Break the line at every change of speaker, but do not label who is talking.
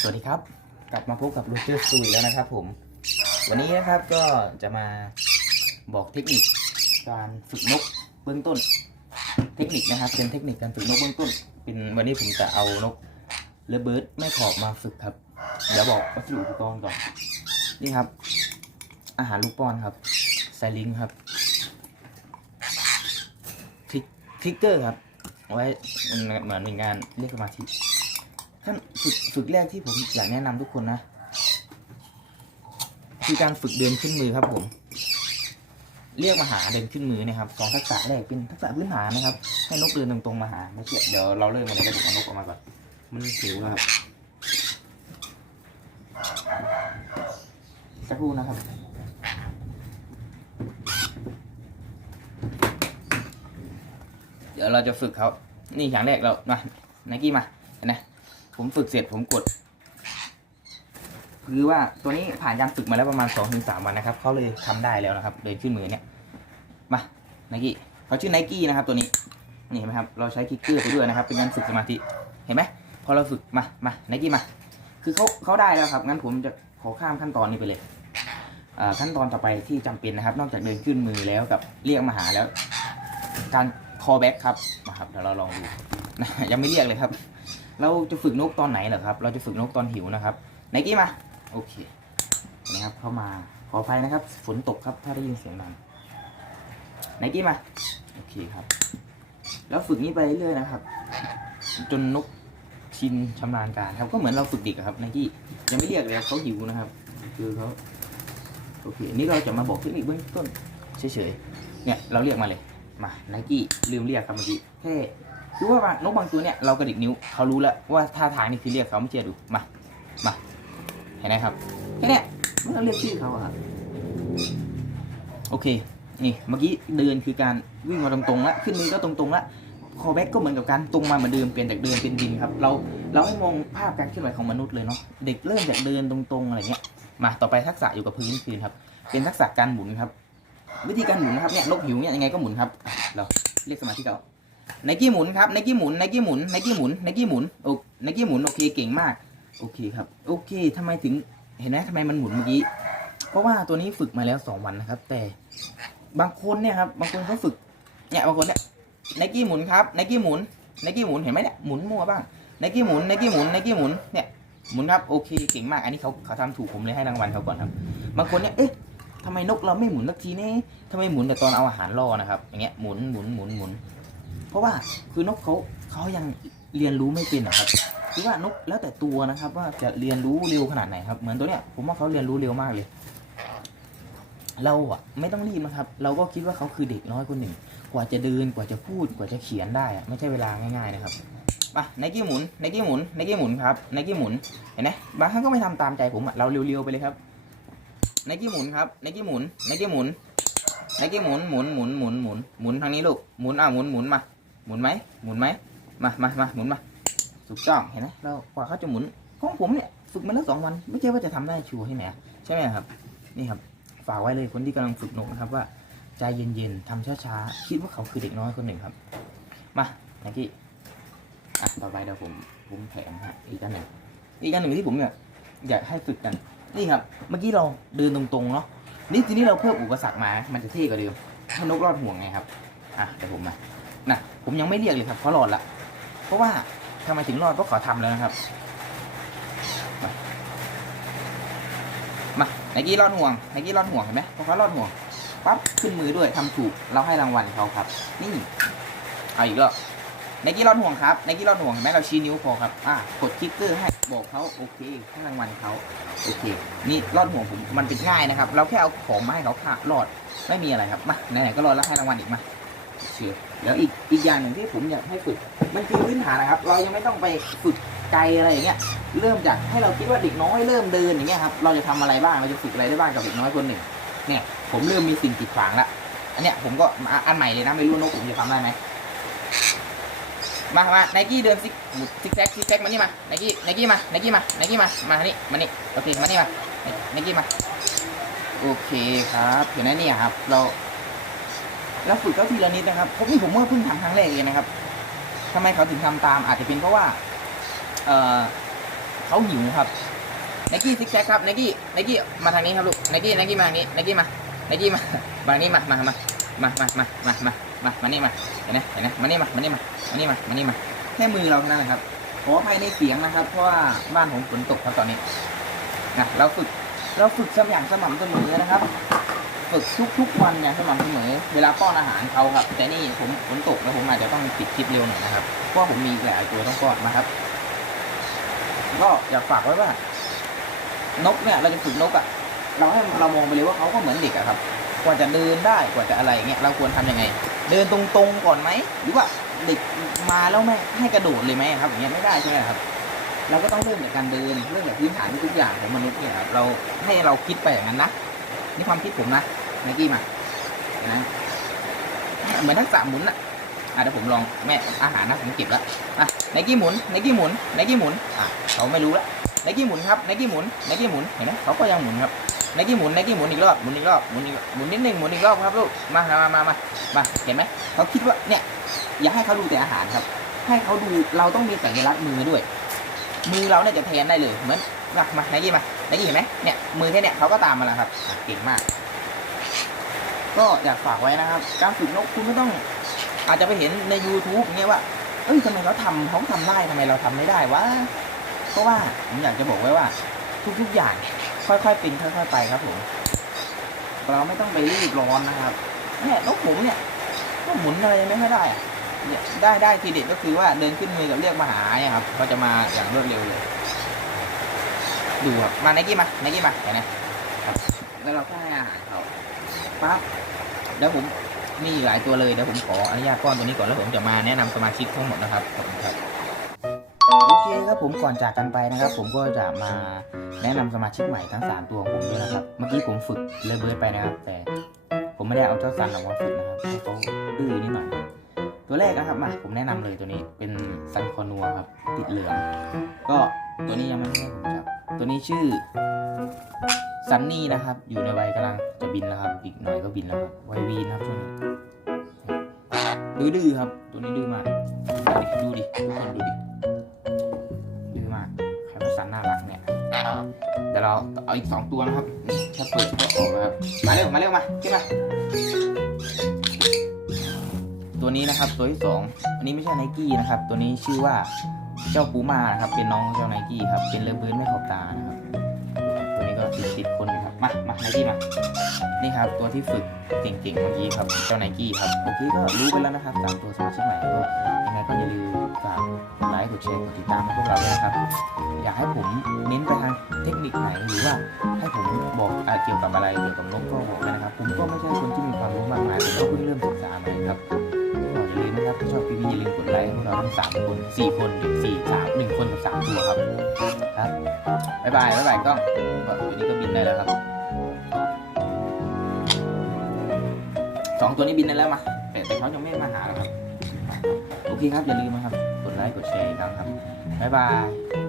สวัสดีครับ กลับมาพบกับโรเจอร์ซูอีกแล้วนะครับผม วันนี้นะครับก็จะมาบอกเทคนิคการฝึกนกเบื้องต้น เทคนิคนะครับ เป็นเทคนิคการฝึกนกเบื้องต้น เป็นวันนี้ผมจะเอานกเลเบิร์ดไม่ขอบมาฝึกครับ เดี๋ยวบอกวัสดุอุปกรณ์ก่อน นี่ครับ อาหารลูกป้อนครับไซลิงครับทริกทิกเกอร์ครับ ไว้มันเหมือนเป็นงานเรียกสมาธิ ขั้นฝึกฝึกแรกที่ผมอยากแนะนำทุกคนนะ คือการฝึกเดินขึ้นมือครับผม เรียกมาหาเดินขึ้นมือนะครับสองทักษะแรกเป็นทักษะพื้นฐานนะครับให้นกเดินตรงๆมาหาไม่เชื่อเดี๋ยวเราเริ่มกันเลยเดี๋ยวผมเอานกออกมาก่อนมันหิวแล้วครับสักครู่นะครับเดี๋ยวเราจะฝึกเขา นี่อย่างแรกเรา มาไนกี้มาเห็นไหม ผมฝึกเสร็จผมกด คือว่าตัวนี้ผ่านการฝึกมาแล้วประมาณ2องถึงสามวันนะครับเขาเลยทำได้แล้วนะครับเดินขึ้นมือเนี่ยมาไนกี้เขาชื่อไนกี้นะครับตัวนี้นี่เห็นไหมครับเราใช้คิกเกอร์ไปด้วยนะครับเป็นการฝึกสมาธิเห็นไหมพอเราฝึกมามาไนกี้มา คือเขาเขาได้แล้วครับงั้นผมจะขอข้ามขั้นตอนนี้ไปเลยขั้นตอนต่อไปที่จำเป็นนะครับ นอกจากเดินขึ้นมือแล้วกับเรียกมาหาแล้ว การ call back ครับมาครับเดี๋ยวเราลองดูนะยังไม่เรียกเลยครับ เราจะฝึกนกตอนไหนเหรอครับ เราจะฝึกนกตอนหิวนะครับไนกี้มา โอเคนะครับเข้ามาขออภัยนะครับ ฝนตกครับถ้าได้ยินเสียงดังไนกี้มา โอเคครับ แล้วฝึกนี้ไปเรื่อยๆนะครับ จนนกชินชำนาญการครับ ก็เหมือนเราฝึกเด็กอะครับไนกี้ยังไม่เรียกเลยเขาหิวนะครับ คือเขาโอเคนี่เราจะมาบอกเทคนิคเบื้องต้นเฉยๆเนี่ยเราเรียกมาเลยมาไนกี้ลืมเรียกครับเมื่อกี้แค่ คือว่าบางนกบางตัวเนี่ยเรากระดิกนิ้วเขารู้แล้วว่าท่าทางนี่คือเรียกเขาไม่เชื่อดูมามาเห็นไหมครับแค่เนี้ยไม่ต้องเรียกชื่อเขาอะครับโอเคนี่เมื่อกี้เดินคือการวิ่งมาตรงๆละขึ้นมือก็ตรงๆละคอแบ็กก็เหมือนกับการตรงมาเหมือนเดิมเปลี่ยนจากเดินเป็นดินครับเราเราให้มองภาพการเคลื่อนไหวของมนุษย์เลยเนาะเด็กเริ่มจากเดินตรงๆอะไรเงี้ยมาต่อไปทักษะอยู่กับพื้นคืนครับ เป็นทักษะการหมุนครับ วิธีการหมุนนะครับเนี่ยนกหิวเนี่ยยังไงก็หมุนครับเราเรียกสมาธิเขา ไนกี้หมุนครับไนกี้หมุนไนกี้หมุนไนกี้หมุนไนกี้หมุนโอ้ไนกี้หมุนโอเคเก่งมาก โอเคครับ โอเคทำไมถึงเห็นไหมทำไมมันหมุนเมื่อกี้ เพราะว่าตัวนี้ฝึกมาแล้วสองวันนะครับ แต่บางคนเนี่ยครับบางคนเขาฝึกเนี่ยบางคนเนี่ยไนกี้หมุนครับไนกี้หมุนไนกี้หมุนเห็นไหมเนี่ยหมุนมั่วบ้างไนกี้หมุนไนกี้หมุนไนกี้หมุนเนี่ยหมุนครับโอเคเก่งมากอันนี้เขาเขาทำถูกผมเลยให้รางวัลเขาก่อนครับ บางคนเนี่ยเอ๊ะทำไมนกเราไม่หมุนสักทีนี่ทำไมหมุนแต่ตอนเอาอาหารล่อนะครับอย่างเงี้ยหมุนหมุนหมุนหมุน เพราะว่าคือนกเขาเขายังเรียนรู้ไม่เป็นนะครับคือว่านกแล้วแต่ตัวนะครับ ว่าจะเรียนรู้เร็วขนาดไหนครับ เหมือนตัวเนี้ยผมว่าเขาเรียนรู้เร็วมากเลย เราอะไม่ต้องรีบนะครับ เราก็คิดว่าเขาคือเด็กน้อยคนหนึ่ง กว่าจะเดินกว่าจะพูดกว่าจะเขียนได้อะไม่ใช่เวลาง่ายๆนะครับมาไนกี้หมุนไนกี้หมุนไนกี้หมุนครับไนกี้หมุนเห็นไหมบางครั้งก็ไม่ทำตามใจผมอะเราเร็วๆไปเลยครับไนกี้หมุนครับไนกี้หมุนไนกี้หมุนไนกี้หมุนหมุนหมุนหมุนหมุนหมุนทางนี้ลูกหมุนอะหมุนหมุนมา หมุนไหมหมุนไหมมามามาหมุนมาถูกต้องเห็นไหมเรากว่าเขาจะหมุนของผมเนี่ยฝึกมาแล้วสองวัน ไม่ใช่ว่าจะทำได้ชัวร์ที่ไหนใช่ไหมครับ นี่ครับฝากไว้เลยคนที่กำลังฝึกนกนะครับว่าใจเย็นๆทำช้าๆคิดว่าเขาคือเด็กน้อยคนหนึ่งครับ มาไนกี้อะต่อไปเดี๋ยวผมผมแถมฮะอีกอันหนึ่งอีกอันหนึ่งที่ผมเนี่ยอยากให้ฝึกกันนี่ครับ เมื่อกี้เราเดินตรงๆเนาะนี่ทีนี้เราเพิ่มอุปสรรคมา มันจะเท่กว่าเดิมให้นกรอดห่วงไงครับอะเดี๋ยวผมมา นะผมยังไม่เรียกเลยครับเขาะรอดละเพราะว่าทำไมถึงรอดเพราะขาทำแล้วนะครับมามาไนกี้รอดห่วงไนกี้รอดห่วงเห็นไหมพอเขารอดห่วงปั๊บขึ้นมือด้วยทำถูกเราให้รางวัลเขาครับ นี่เอาอีกรอบไนกี้รอดห่วงครับไนกี้รอดห่วงเห็นไหมเราชี้นิ้วพอครับอ่ากดคลิกเกอร์ให้บอกเขาโอเคให้รางวัลเขาโอเค นี่รอดห่วงผมมันเป็นง่ายนะครับ เราแค่เอาของมาให้เขาค่ะรอดไม่มีอะไรครับมาไหนๆก็รอดแล้วให้รางวัลอีกมา แล้วอีกอีกอย่างหนึ่งที่ผมอยากให้ฝึก มันคือพื้นฐานนะครับ เรายังไม่ต้องไปฝึกไกลอะไรอย่างเงี้ย เริ่มจากให้เราคิดว่าเด็กน้อยเริ่มเดินอย่างเงี้ยครับ เราจะทำอะไรบ้าง เราจะฝึกอะไรได้บ้างกับเด็กน้อยคนหนึ่ง เนี่ย ผมเริ่มมีสิ่งกีดขวางละอันเนี้ยผมก็อันใหม่เลยนะไม่รู้นกผมจะทำได้ไหมมามาไนกี้เดินซิกซิกแซกซิกแซกมานี่มาไนกี้ไนกี้มาไนกี้มาไนกี้มา มานี่ มานี่ โอเค มานี่มาไนกี้มา โอเคครับเห็นไหมเนี่ครับ เรา แล้วฝึกเขาทีละนิดนะครับผมนี่ผมเมื่อเพิ่งทำครั้งแรกเองนะครับทำไมเขาถึงทำตาม อาจจะเป็นเพราะว่า เออเขาหิวครับไนกี้ซิกแซกครับไนกี้ไนกี้มาทางนี้ครับลูกไนกี้ไนกี้มาทางนี้ไนกี้มาไนกี้มามาทางนี้มามามามามามามามามามานี่มาเห็นไหมเห็นไหมมานี่มามานี่มามานี่มามานี่มาแค่มือเราเท่านั้นนะครับขออภัยในเสียงนะครับ เพราะว่าบ้านผมฝนตกครับตอนนี้นะเราฝึกเราฝึกสม่ำอย่างสม่ำเสมอนะครับ ฝึกทุกๆวันอย่างสม่ำเสมอเวลาป้อนอาหารเขาครับ แต่นี่ผมฝนตกแล้วผมอาจจะต้องปิดคลิปเร็วหน่อยนะครับเพราะผมมีหลายตัวต้องป้อนนะครับ ก็อยากฝากไว้ว่า นกเนี่ยเราจะฝึกนกอะ่ะ เราให้เรามองไปเลยว่าเขาก็เหมือนเด็กอะครับ กว่าจะเดินได้กว่าจะอะไรเงี้ยเราควรทำยังไง เดินตรงๆก่อนไหมหรือว่าเด็กมาแล้วไม่ให้กระโดดเลยไหมครับ อย่างเงี้ยไม่ได้ใช่ไหมครับเราก็ต้องเริ่มจากการเดินเริ่มจากพื้นฐานทุกอย่างของมนุษย์เนี่ยครับเราให้เราคิดไปอย่างนั้นนะนี่ความคิดผมนะ ไนกี้มาเห็นะเหมือนทักษะหมุนอะอะเดี๋ยวผมลองแม่อาหารนะผมเก็บแล้วอะไนกี้หมุนไนกี้หมุนไนกี้หมุนอะเขาไม่รู้ละไนกี้หมุนครับไนกี้หมุนไนกี้หมุนเห็นไหมเขาก็ยังหมุนครับไนกี้หมุนไนกี้หมุนอีกรอบหมุนอีกรอบหมุนอีกหมุนนิดนึงหมุนอีกรอบครับลูกมามามามามาเห็นไหมเขาคิดว่าเนี่ยอย่าให้เขาดูแต่อาหารครับ ให้เขาดูเราต้องมีสัญลักษณ์มือด้วย มือเราเนี่ยจะแทนได้เลยเหมือนมามาไนกี้มาไนกี้เห็นไหมเนี่ยมือแค่เนี่ยเขาก็ตามมาแล้วครับเก่งมาก ก็อยากฝากไว้นะครับการฝึกนกคุณไม่ต้องอาจจะไปเห็นใน YouTube อย่างเงี้ยว่า เอ้ยทำไมเขาทำเขาทำได้ทำไมเราทำไม่ได้วะเพราะว่าผมอยากจะบอกไว้ว่า ทุกๆอย่างค่อยๆเป็นค่อยๆไปครับผม เราไม่ต้องไปรีบร้อนนะครับเนี่ยนกผมเนี่ยก็หมุนอะไรยังไม่ค่อยได้อะเนี่ยได้ได้ทีเด็ดก็คือว่าเดินขึ้นมือกับเรียกมาหาเนี่ยครับเขาจะมาอย่างรวดเร็วเลยดูครับมาไนกี้มาไนกี้มาเห็นไหมแล้วเราก็ให้อาหารเขา ปั๊บเดี๋ยวผมมีอีกหลายตัวเลยเดี๋ยวผมขออนุญาตก้อนตัวนี้ก่อนแล้วผมจะมาแนะนำสมาชิกทั้งหมดนะครับขอบคุณครับโอเคครับผมก่อนจากกันไปนะครับ ผมก็จะมาแนะนำสมาชิกใหม่ทั้งสามตัวของผมด้วยนะครับ เมื่อกี้ผมฝึกเลเบิร์ดไปนะครับ แต่ผมไม่ได้เอาเจ้าซันออกมาฝึกนะครับเพราะเขาดื้อนิดหน่อย ตัวแรกนะครับมาผมแนะนำเลยตัวนี้เป็นซันคอนัวครับติดเหลืองก็ตัวนี้ยังไม่ให้ผมจับตัวนี้ชื่อ ซันนี่นะครับ อยู่ในวัยกำลังจะบินแล้วครับ อีกหน่อยก็บินแล้วครับวัยวีนครับช่วงนี้ดื้อดื้อครับ ตัวนี้ดื้อมากดูดิดูดิทุกคนดูดิดื้อมากใครว่าซันน่ารักเนี่ยเดี๋ยวเราเอาอีกสองตัวนะครับนี่ถ้าเปิดก็ออกนะครับมาเร็วมาเร็วมาขึ้นมาตัวนี้นะครับตัวที่สองอันนี้ไม่ใช่ไนกี้นะครับ ตัวนี้ชื่อว่าเจ้าปูมานะครับ เป็นน้องเจ้าไนกี้ครับ เป็นเลอเบิร์ดไม่ขอบตานะครับ ตัวนี้ก็ติดคนอยู่ครับมามาไนกี้มา นี่ครับตัวที่ฝึกเก่งๆเมื่อกี้ครับเจ้าไนกี้ครับโอเคก็รู้ไปแล้วนะครับสามตัวสมาชิกใหม่ก็ยังไงก็อย่าลืมฝากกดไลค์กดแชร์กดติดตามพวกเราด้วยนะครับ อยากให้ผมเน้นไปทางเทคนิคไหนหรือว่าให้ผมบอกอเกี่ยวกับอะไรเกี่ยวกับนกก็บอกเลยนะครับ ผมก็ไม่ใช่คนที่มีความรู้มากมายผมก็เพิ่งเริ่มศึกษาใหม่ครับ นะครับถ้าชอบคลิปนี้อย่าลืมกดไลค์พวกเราทั้งสามคนสี่คนสี่สามหนึ่งคนกับสามตัวครับครับบ๊ายบายบ๊ายบายกล้องก็ตัวนี้ก็บินได้แล้วครับสองตัวนี้บินได้แล้วมาแต่แต่เขายังไม่มาหาแล้วครับโอเคครับอย่าลืมนะครับกดไลค์กดแชร์อีกครั้งครับบ๊ายบาย